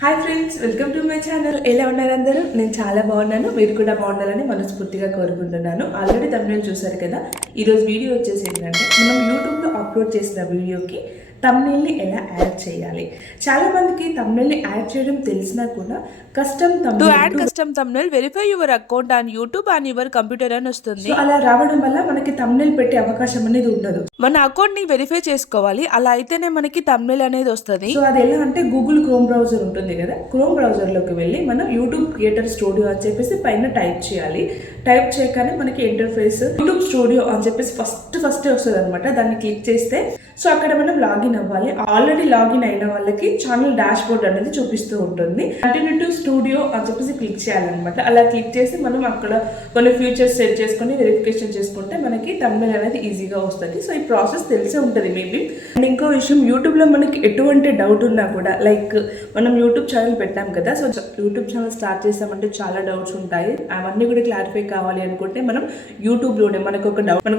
Hi friends, welcome to my channel. ఎలా ఉన్నారు అందరూ? నేను చాలా బాగున్నాను. మీరు కూడా బాగుండాలని మనస్ఫూర్తిగా కోరుకుంటున్నాను. ఆల్రెడీ తమిళ చూసారు కదా. ఈరోజు వీడియో వచ్చేసి ఏంటంటే మనం యూట్యూబ్లో అప్లోడ్ చేసిన వీడియోకి తమ్నెయిల్ని ఎలా యాడ్ చేయాలి. చాలా మందికి తమ్నెయిల్ని యాడ్ చేయడం తెలిసినా కూడా custom thumbnail verify your account on YouTube on your computer అని వస్తుంది. అలా రావడం వల్ల మనకి తమ్నెయిల్ పెట్టే అవకాశం అనేది ఉండదు. మన అకౌంట్ ని వెరిఫై చేసుకోవాలి. అలా అయితేనే మనకి తమ్నెయిల్ అనేది వస్తుంది. సో అది ఎలా అంటే గూగుల్ క్రోమ్ బ్రౌజర్ ఉంటుంది కదా, క్రోమ్ బ్రౌజర్ లోకి వెళ్ళి మనం యూట్యూబ్ క్రియేటర్ స్టూడియో అని చెప్పేసి పైన టైప్ చేయాలి. టైప్ చేయగానే మనకి ఇంటర్ఫేస్ యూట్యూబ్ స్టూడియో అని చెప్పేసి ఫస్ట్ వస్తుంది అనమాట. దాన్ని క్లిక్ చేస్తే సో అక్కడ మనం లాగిన్ అవ్వాలి. ఆల్రెడీ లాగిన్ అయిన వాళ్ళకి ఛానల్ డాష్ బోర్డ్ అనేది చూపిస్తూ ఉంటుంది. కంటిన్యూ టు స్టూడియో అని చెప్పేసి క్లిక్ చేయాలన్నమాట. అలా క్లిక్ చేసి మనం అక్కడ కొన్ని ఫీచర్స్ సెట్ చేసుకొని వెరిఫికేషన్ చేసుకుంటే మనకి తమ్నెయిల్ అనేది ఈజీగా వస్తుంది. సో ఈ ప్రాసెస్ తెలిసే ఉంటుంది మేబీ. అండ్ ఇంకో విషయం, యూట్యూబ్లో మనకి ఎటువంటి డౌట్ ఉన్నా కూడా, లైక్ మనం యూట్యూబ్ ఛానల్ పెట్టాం కదా, సో యూట్యూబ్ ఛానల్ స్టార్ట్ చేసామంటే చాలా డౌట్స్ ఉంటాయి. అవన్నీ కూడా క్లారిఫై కావాలి అనుకుంటే మనం యూట్యూబ్లోనే మనకు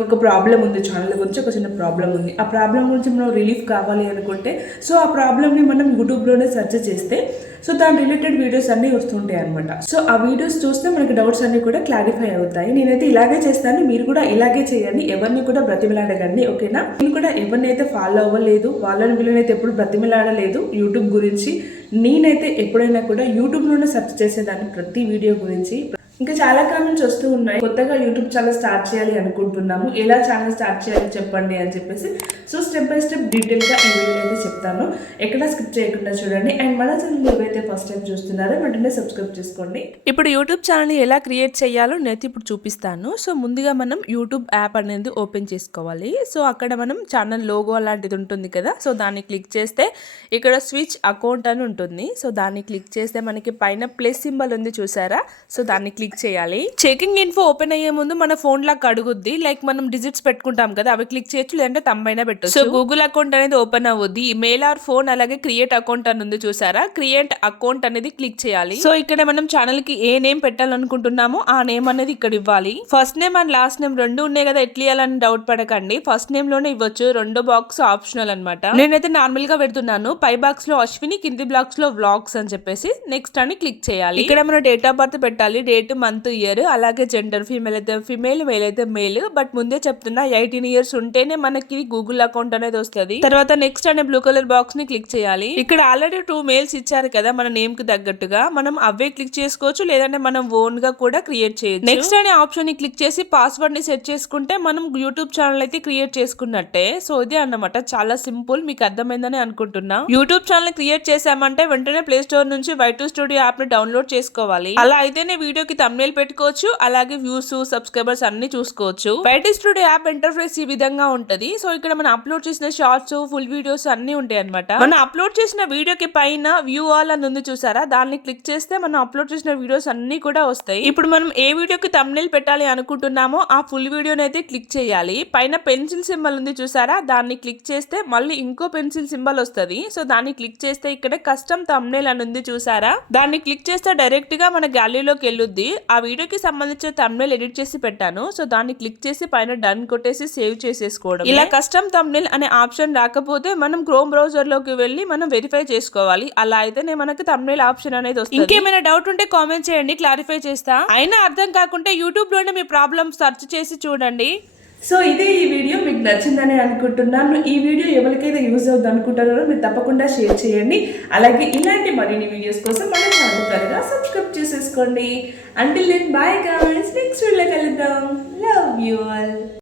ఒక ప్రాబ్లం ఉంది, ఛానల్ గురించి ఒక చిన్న ప్రాబ్లం ఉంది, ఆ ప్రాబ్లం గురించి మనం రిలీఫ్ కావాలి అనుకుంటే సో ఆ ప్రాబ్లమ్ని మనం యూట్యూబ్లోనే సెర్చ్ చేస్తే సో దాని రిలేటెడ్ వీడియోస్ అన్నీ వస్తుంటాయి అనమాట. సో ఆ వీడియోస్ చూస్తే మనకి డౌట్స్ అన్ని కూడా క్లారిఫై అవుతాయి. నేనైతే ఇలాగే చేస్తాను, మీరు కూడా ఇలాగే చేయండి. ఎవరిని కూడా బ్రతిమిలాడకండి, ఓకేనా? నేను కూడా ఎవరినైతే ఫాలో అవ్వలేదు, వీళ్ళనైతే ఎప్పుడు బ్రతిమిలాడలేదు యూట్యూబ్ గురించి. నేనైతే ఎప్పుడైనా కూడా యూట్యూబ్లోనే సెర్చ్ చేసేదాన్ని ప్రతి వీడియో గురించి. ఇంకా చాలా కామెంట్స్ వస్తూ ఉన్నాయి, కొత్తగా యూట్యూబ్ ఛానల్ స్టార్ట్ చేయాలి అనుకుంటున్నాము, ఎలా ఛానల్ స్టార్ట్ చేయాలి చెప్పండి అని చెప్పేసి. సో స్టెప్ బై స్టెప్ డీటెయిల్గా ఈ వీడియో అయితే చెప్తాను, ఎక్కడ స్కిప్ చేయకుండా చూడండి. అండ్ మన ఛానల్ ఎవరైతే ఫస్ట్ టైం చూస్తున్నారో వెంటనే సబ్స్క్రైబ్ చేసుకోండి. ఇప్పుడు యూట్యూబ్ ఛానల్ని ఎలా క్రియేట్ చేయాలో నేనైతే ఇప్పుడు చూపిస్తాను. సో ముందుగా మనం యూట్యూబ్ యాప్ అనేది ఓపెన్ చేసుకోవాలి. సో అక్కడ మనం ఛానల్ లోగో అలాంటిది ఉంటుంది కదా, సో దాన్ని క్లిక్ చేస్తే ఇక్కడ స్విచ్ అకౌంట్ అని ఉంటుంది. సో దాన్ని క్లిక్ చేస్తే మనకి పైన ప్లస్ సింబల్ ఉంది చూసారా, సో దాన్ని క్లిక్ చేయాలి. చెకింగ్ ఇన్ఫో ఓపెన్ అయ్యే ముందు మన ఫోన్ లాక్ అడుగుద్ది, లైక్ మనం డిజిట్స్ పెట్టుకుంటాం కదా, అవి క్లిక్ చేయొచ్చు, లేదంటే తమ్మైనా పెట్టచ్చు. సో గూగుల్ అకౌంట్ అనేది ఓపెన్ అవుద్ది. మెయిల్ ఆర్ ఫోన్, అలాగే క్రియేట్ అకౌంట్ అని ఉంది చూసారా, క్రియేట్ అకౌంట్ అనేది క్లిక్ చేయాలి. సో ఇక్కడ మనం ఛానల్ కి ఏ నేమ్ పెట్టాలనుకుంటున్నామో ఆ నేమ్ అనేది ఇక్కడ ఇవ్వాలి. First name and last name రెండు ఉన్నాయి కదా, ఎట్లియాలని డౌట్ పడకండి. ఫస్ట్ నేమ్ లోనే ఇవ్వచ్చు, రెండో బాక్స్ ఆప్షనల్ అనమాట. నేనైతే నార్మల్ గా పెడుతున్నాను. పై బాక్స్ లో అశ్విని, కింది బాక్స్ లో వ్లాగ్స్ అని చెప్పేసి నెక్స్ట్ అని క్లిక్ చేయాలి. ఇక్కడ మనం డేట్ ఆఫ్ బర్త్ పెట్టాలి, డేట్, మంత్, ఇయర్, అలాగే జెండర్, ఫీమేల్ అయితే ఫీమేల్, మేల్ అయితే మేల్. బట్ ముందే చెప్తున్నా 18 years ఉంటేనే మనకి గూగుల్ అకౌంట్ అనేది వస్తుంది. తర్వాత నెక్స్ట్ అనే బ్లూ కలర్ బాక్స్ ని క్లిక్ చేయాలి. ఇక్కడ ఆల్రెడీ 2 మెయిల్స్ ఇచ్చారు కదా మన నేమ్ కి తగ్గట్టుగా, మనం అవే క్లిక్ చేసుకోవచ్చు, లేదంటే మనం ఓన్ గా కూడా క్రియేట్ చేయొచ్చు. నెక్స్ట్ అనే ఆప్షన్ ని క్లిక్ చేసి పాస్వర్డ్ ని సెట్ చేసుకుంటే మనం యూట్యూబ్ ఛానల్ అయితే క్రియేట్ చేసుకున్నట్టే. సో ఇదే అన్నమాట, చాలా సింపుల్. మీకు అర్థమైందని అనుకుంటున్నా. యూట్యూబ్ ఛానల్ క్రియేట్ చేసామంటే వెంటనే ప్లే స్టోర్ నుంచి Y2 Studio యాప్ ని డౌన్లోడ్ చేసుకోవాలి. అలా అయితేనే వీడియోకి తమ్నెయిల్ పెట్టుకోవచ్చు, అలాగే వ్యూస్, సబ్స్క్రైబర్స్ అన్ని చూసుకోవచ్చు. Y2 Studio యాప్ ఇంటర్ఫేస్ ఈ విధంగా ఉంటది. సో ఇక్కడ మనం అప్లోడ్ చేసిన షార్ట్స్, ఫుల్ వీడియోస్ అన్ని ఉంటాయి అనమాట. మనం అప్లోడ్ చేసిన వీడియోకి పైన వ్యూ ఆల్ అని ఉంది చూసారా, దాన్ని క్లిక్ చేస్తే మనం అప్లోడ్ చేసిన వీడియోస్ అన్ని కూడా వస్తాయి. ఇప్పుడు మనం ఏ వీడియోకి తమ్నెయిల్ పెట్టాలి అనుకుంటున్నామో ఆ ఫుల్ వీడియోని అయితే క్లిక్ చేయాలి. పైన పెన్సిల్ సింబల్ ఉంది చూసారా, దాన్ని క్లిక్ చేస్తే మళ్ళీ ఇంకో పెన్సిల్ సింబల్ వస్తుంది. సో దాన్ని క్లిక్ చేస్తే ఇక్కడ కస్టమ్ తమ్నెయిల్ అని ఉంది చూసారా, దాన్ని క్లిక్ చేస్తే డైరెక్ట్ గా మన గ్యాలరీలోకి వెళ్ళుద్ది. ఆ వీడియోకి సంబంధించిన తమ్నెయిల్ ఎడిట్ చేసి పెట్టాను. సో దాన్ని క్లిక్ చేసి పైన డన్ కొట్టేసి సేవ్ చేసేసుకోవడం. ఇలా కస్టమ్ తమ్నెయిల్ అనే ఆప్షన్ రాకపోతే మనం క్రోమ్ బ్రౌజర్ లోకి వెళ్ళి మనం వెరిఫై చేసుకోవాలి. అలా అయితేనే మనకి తమ్నెయిల్ ఆప్షన్ అనేది వస్తుంది. ఇంకేమైనా డౌట్ ఉంటే కామెంట్ చేయండి, క్లారిఫై చేస్తా. అయినా అర్థం కాకుంటే యూట్యూబ్ లోనే మీ ప్రాబ్లమ్ సెర్చ్ చేసి చూడండి. సో ఇదే ఈ వీడియో మీకు నచ్చిందని అనుకుంటున్నాను. ఈ వీడియో ఎవరికైతే యూజ్ అవుతుంది అనుకుంటున్నారో మీరు తప్పకుండా షేర్ చేయండి. అలాగే ఇలాంటి మరిన్ని వీడియోస్ కోసం మన ఛానల్ త్వరగా సబ్స్క్రైబ్ చేసేసుకోండి. Until then bye guys, next వీడియోలో కలుద్దాం. Love you all.